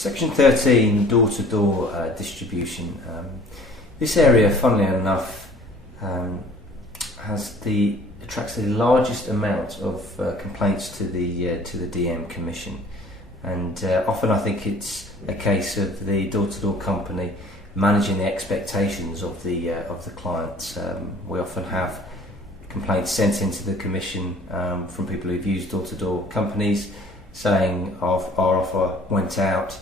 Section 13, door-to-door distribution. This area, funnily enough, attracts the largest amount of complaints to the DM Commission, and often I think it's a case of the door-to-door company managing the expectations of the clients. We often have complaints sent into the Commission from people who've used door-to-door companies saying our offer went out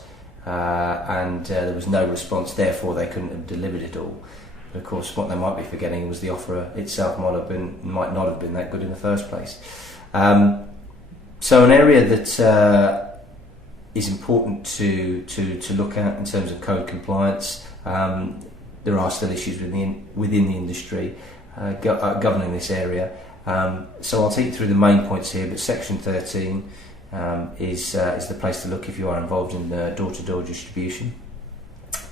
and there was no response, therefore they couldn't have delivered it all. But of course what they might be forgetting was the offer itself might not have been that good in the first place. So an area that is important to look at in terms of code compliance. There are still issues within the industry governing this area. So I'll take you through the main points here, but Section 13 is the place to look if you are involved in the door-to-door distribution.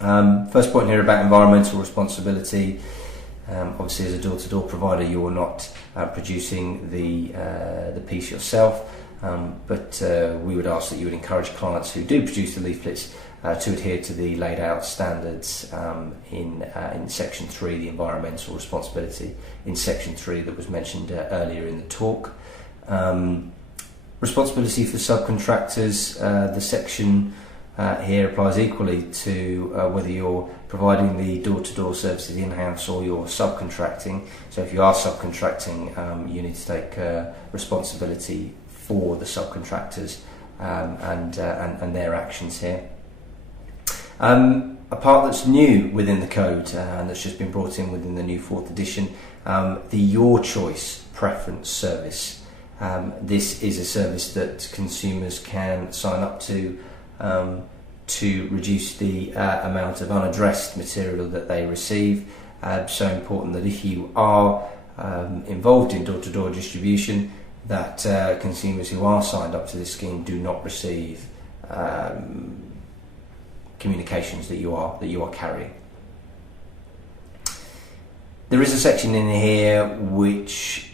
First point here about environmental responsibility. Obviously, as a door-to-door provider, you are not producing the piece yourself, but we would ask that you would encourage clients who do produce the leaflets to adhere to the laid out standards in Section 3, the environmental responsibility in Section 3 that was mentioned earlier in the talk. Responsibility for subcontractors, the section here applies equally to whether you're providing the door-to-door services in-house or you're subcontracting. So if you are subcontracting, you need to take responsibility for the subcontractors and their actions here. A part that's new within the code and that's just been brought in within the new 4th edition, the Your Choice preference service. This is a service that consumers can sign up to reduce the amount of unaddressed material that they receive. So important that if you are involved in door-to-door distribution, that consumers who are signed up to this scheme do not receive communications that you are carrying. There is a section in here which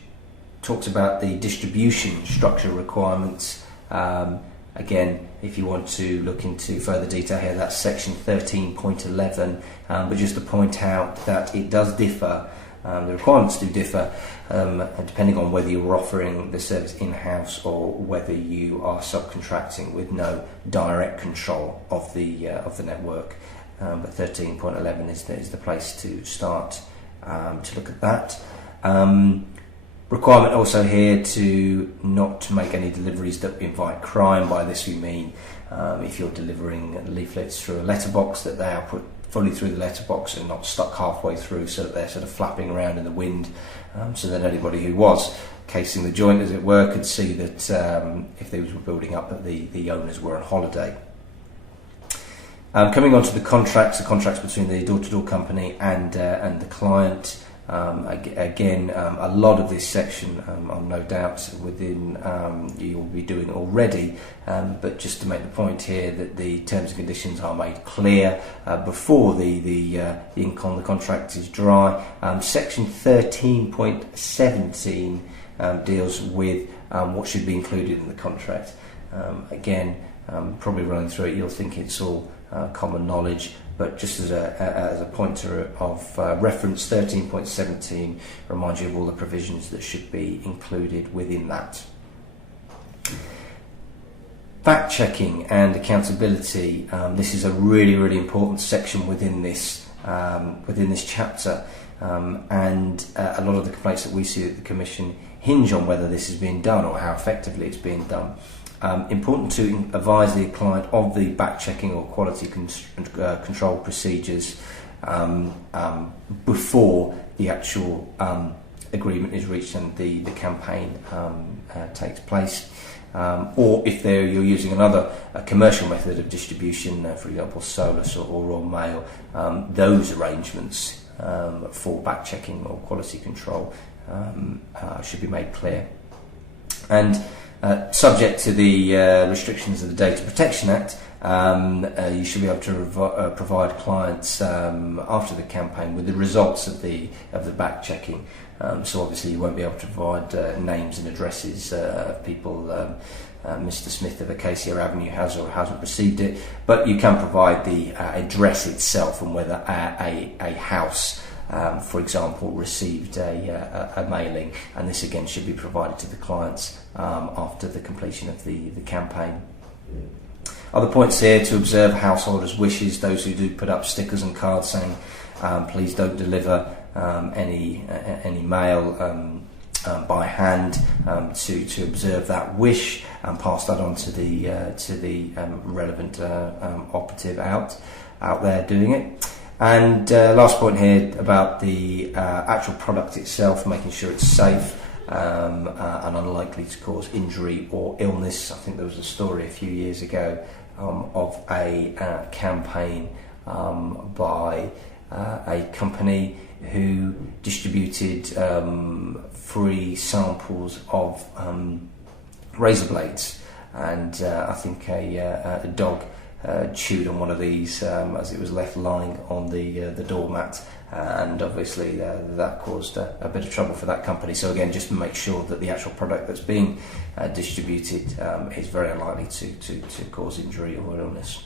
talks about the distribution structure requirements. Again, if you want to look into further detail here, that's section 13.11, but just to point out that it does differ, the requirements do differ depending on whether you're offering the service in-house or whether you are subcontracting with no direct control of the network. But 13.11 is the place to start to look at that. Requirement also here to not make any deliveries that invite crime. By this we mean if you're delivering leaflets through a letterbox, that they are put fully through the letterbox and not stuck halfway through so that they're sort of flapping around in the wind, so that anybody who was casing the joint, as it were, could see that if they were building up that the owners were on holiday. Coming on to the contracts between the door-to-door company and the client. Again, a lot of this section, I'm no doubt within you'll be doing already, but just to make the point here that the terms and conditions are made clear before the ink on the contract is dry. Section 13.17 deals with what should be included in the contract. Again, probably running through it, you'll think it's all common knowledge, but just as a pointer of reference, 13.17 reminds you of all the provisions that should be included within that. Fact checking and accountability. This is a really important section within this chapter, and a lot of the complaints that we see at the Commission hinge on whether this is being done or how effectively it's being done. Important to advise the client of the back-checking or quality control procedures before the actual agreement is reached and the campaign takes place. Or if you're using another commercial method of distribution, for example Solus or Royal Mail, those arrangements for back-checking or quality control should be made clear. And subject to the restrictions of the Data Protection Act, you should be able to provide clients after the campaign with the results of the back checking. So obviously you won't be able to provide names and addresses of people. Mr. Smith of Acacia Avenue has or hasn't received it, but you can provide the address itself and whether a house, for example, received a mailing, and this again should be provided to the clients after the completion of the campaign. Other points here to observe: householders' wishes, those who do put up stickers and cards saying please don't deliver any mail by hand, to observe that wish and pass that on to the relevant operative out there doing it. And last point here about the actual product itself, making sure it's safe and unlikely to cause injury or illness. I think there was a story a few years ago of a campaign by a company who distributed free samples of razor blades, and I think a dog chewed on one of these as it was left lying on the doormat, and obviously that caused a bit of trouble for that company. So again, just make sure that the actual product that's being distributed is very unlikely to cause injury or illness.